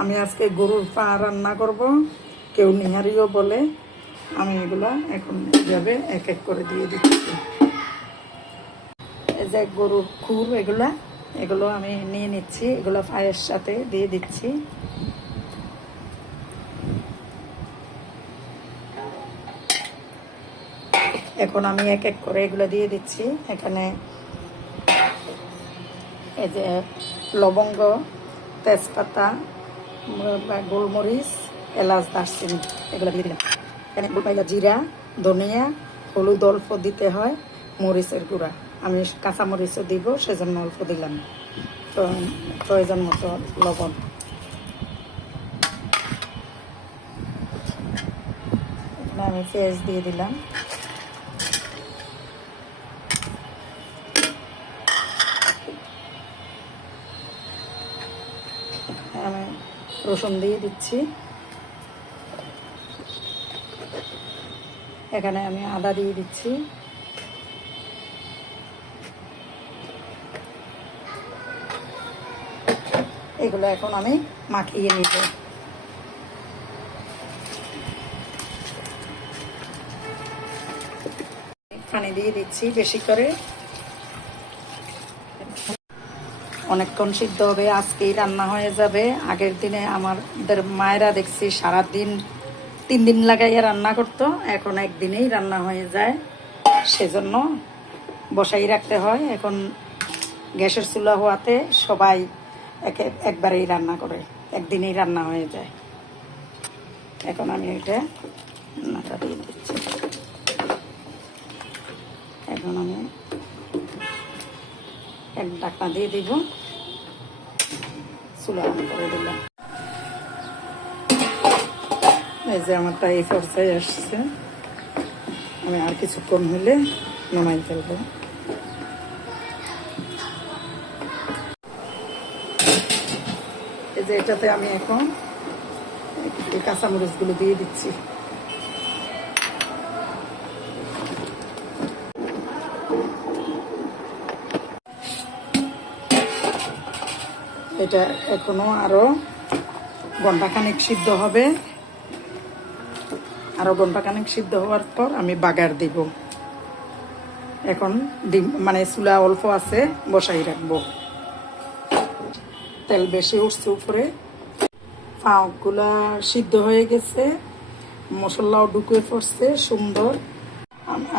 আমি আজকে গরুর পা রান্না করব। কেউ নিহারিও বলে। আমি এগুলো এখন এইভাবে এক এক করে দিয়ে দিচ্ছি। এই যে গরুর খুর এগুলা, এগুলো আমি নিয়ে নিচ্ছি। এগুলো পায়ের সাথে দিয়ে দিচ্ছি। এখন আমি এক এক করে এগুলো দিয়ে দিচ্ছি। এখানে এই যে লবঙ্গ, তেজপাতা গোলমরিচ, এলাচ, দারচিনি, এগুলো দিয়ে দিলাম। এখানে পাইলা জিরা, ধনিয়া, হলুদ অল্প দিতে হয়, মরিচের গুঁড়া। আমি কাঁচা মরিচও দিব, সেজন্য অল্প দিলাম। প্রয়োজন মতো লবণ। আমি পেঁয়াজ দিয়ে দিলাম। আমি রসুন দিয়ে দিচ্ছি। এখানে আমি আদা দিয়ে দিচ্ছি। এগুলো এখন আমি মাখিয়ে নিব। পানি দিয়ে দিচ্ছি বেশি করে। অনেকক্ষণ সিদ্ধ হবে, আজকেই রান্না হয়ে যাবে। আগের দিনে আমাদের মায়েরা দেখছি সারাদিন তিন দিন লাগাইয়া রান্না করতো, এখন একদিনেই রান্না হয়ে যায়। সেজন্য বসাই রাখতে হয়। এখন গ্যাসের চুলা হওয়াতে সবাই একে একবারেই রান্না করে, একদিনেই রান্না হয়ে যায়। এখন আমি এটা রান্নাটা দিয়ে দিচ্ছি। এখন আমি এক ডাকনা দিয়ে দিব। এই যে আমারটা এই পর্যায়ে আসছে। আমি আর কিছুক্ষণ হলে নামাই ফেলব। এই যে এটাতে আমি এখন এই কাঁচামরিচগুলো দিয়ে দিচ্ছি। এটা এখনও আরও ঘন্টাখানেক সিদ্ধ হবে। আরও ঘন্টাখানেক সিদ্ধ হওয়ার পর আমি বাগার দিব। এখন ডিম মানে চুলা অল্প আছে, বসাই রাখব। তেল বেশি উঠছে উপরে। পাউগুলা সিদ্ধ হয়ে গেছে। মশলাও ঢুকে পড়ছে, সুন্দর।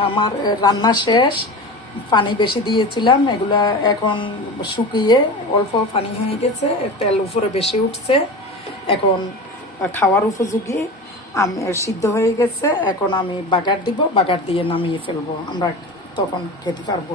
আমার রান্না শেষ। পানি বেশি দিয়েছিলাম, এগুলা এখন শুকিয়ে অল্প পানি হয়ে গেছে, তেল উপরে বেশি উঠছে। এখন খাওয়ার উপযোগী, আমি সিদ্ধ হয়ে গেছে, এখন আমি বাগার দিব, বাগার দিয়ে নামিয়ে ফেলব। আমরা তখন খেতে পারব।